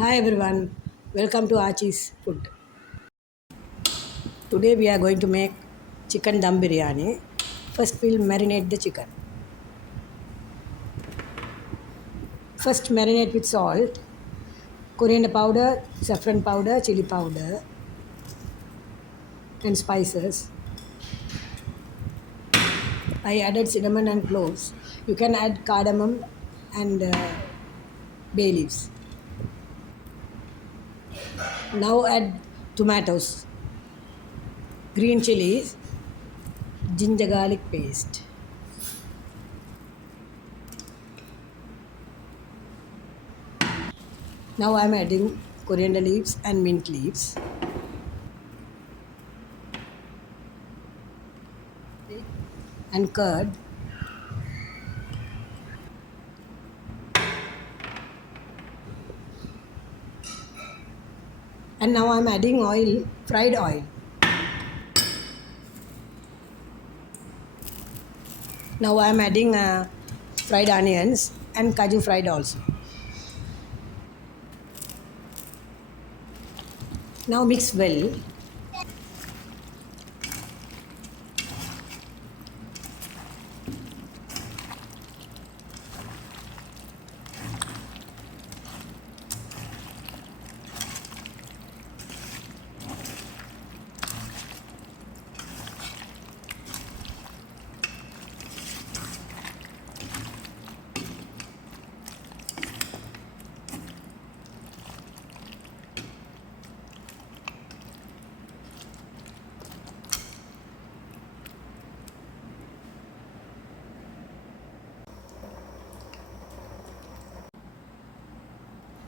Hi everyone, welcome to Aachis Food. Today we are going to make chicken dum biryani. First we'll marinate the chicken. First marinate with salt, coriander powder, saffron powder, chilli powder and spices. I added cinnamon and cloves. You can add cardamom and bay leaves. Now add tomatoes, green chillies, ginger garlic paste. Now I am adding coriander leaves and mint leaves. And curd. And now I'm adding oil, fried oil. Now I'm adding fried onions and cashew fried also. Now mix well.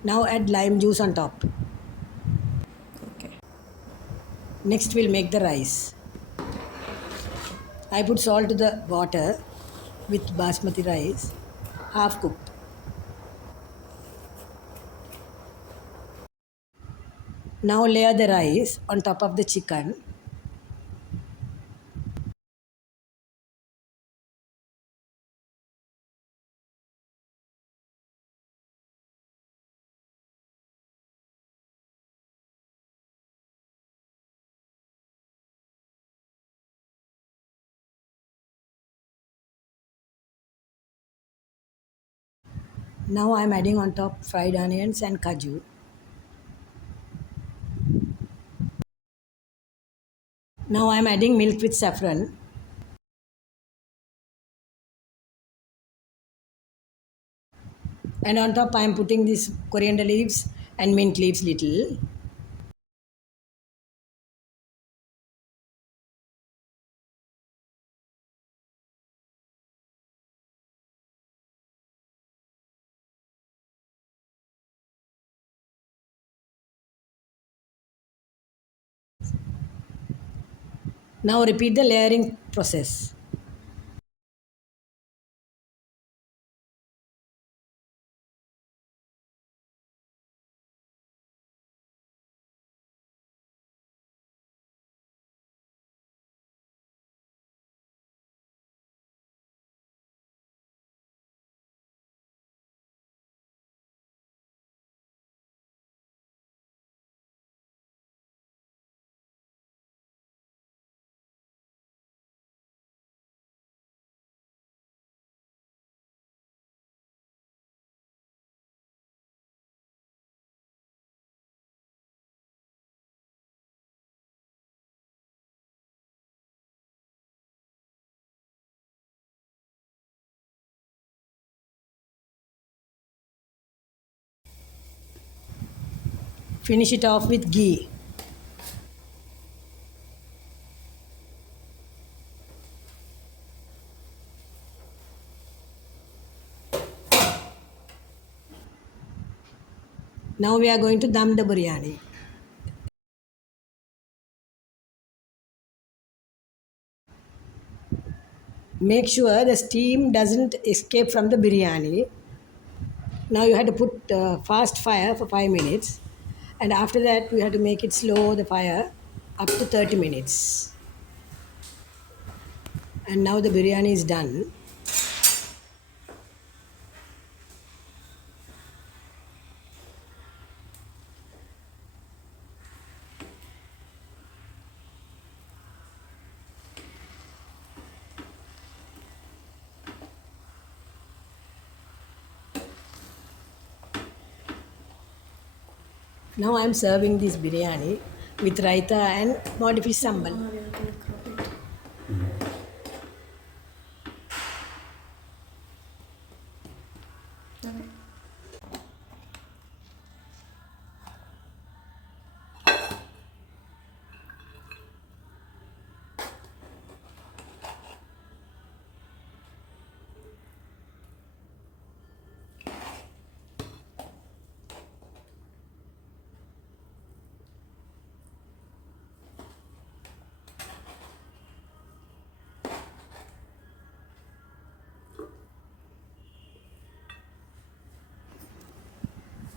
Now add lime juice on top. Okay. Next we'll make the rice. I put salt to the water with basmati rice, half cooked. Now layer the rice on top of the chicken. Now I'm adding on top fried onions and cashew. Now I'm adding milk with saffron. And on top I'm putting these coriander leaves and mint leaves little. Now repeat the layering process. Finish it off with ghee. Now we are going to dum the biryani. Make sure the steam doesn't escape from the biryani. Now you have to put fast fire for 5 minutes, and after that we have to make it slow the fire up to 30 minutes. And now the biryani is done. Now I'm serving this biryani with raita and modified sambal.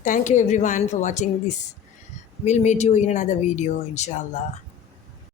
Thank you everyone for watching this. We'll meet you in another video, inshallah.